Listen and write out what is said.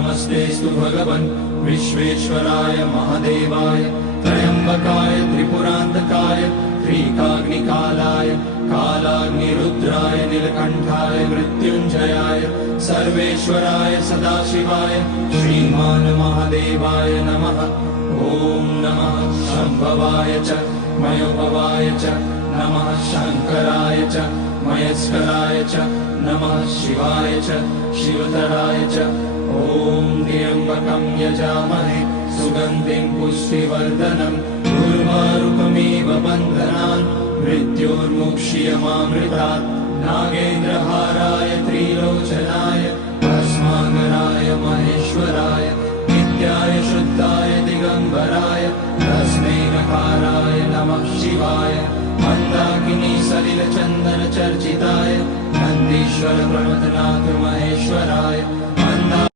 नमस्तेस्तु भगवन् विश्वेश्वराय महादेवाय त्र्यम्बकाय त्रिपुरान्तकाय त्रिकाग्निकालाय कालाग्निरुद्राय नीलकण्ठाय मृत्युञ्जयाय सर्वेश्वराय सदाशिवाय श्रीमान् महादेवाय नमः। ॐ नमः शम्भवाय च मयोभवाय च नमः शङ्कराय च मयस्कराय च नमः शिवाय च शिवतराय च। ॐ त्र्यम्बकं यजामहे सुगन्धिं पुष्टिवर्धनम् उर्वारुकमिव बन्धनान् मृत्योर्मुक्ष्यमामृतात्। नागेन्द्रहाराय त्रिलोचनाय भस्माकराय महेश्वराय नित्याय शुद्धाय दिगम्बराय तस्मै नकाराय नमः शिवाय। मन्दाकिनी सलिलचन्दन चर्चिताय नन्दीश्वर प्रमथनाथ महेश्वराय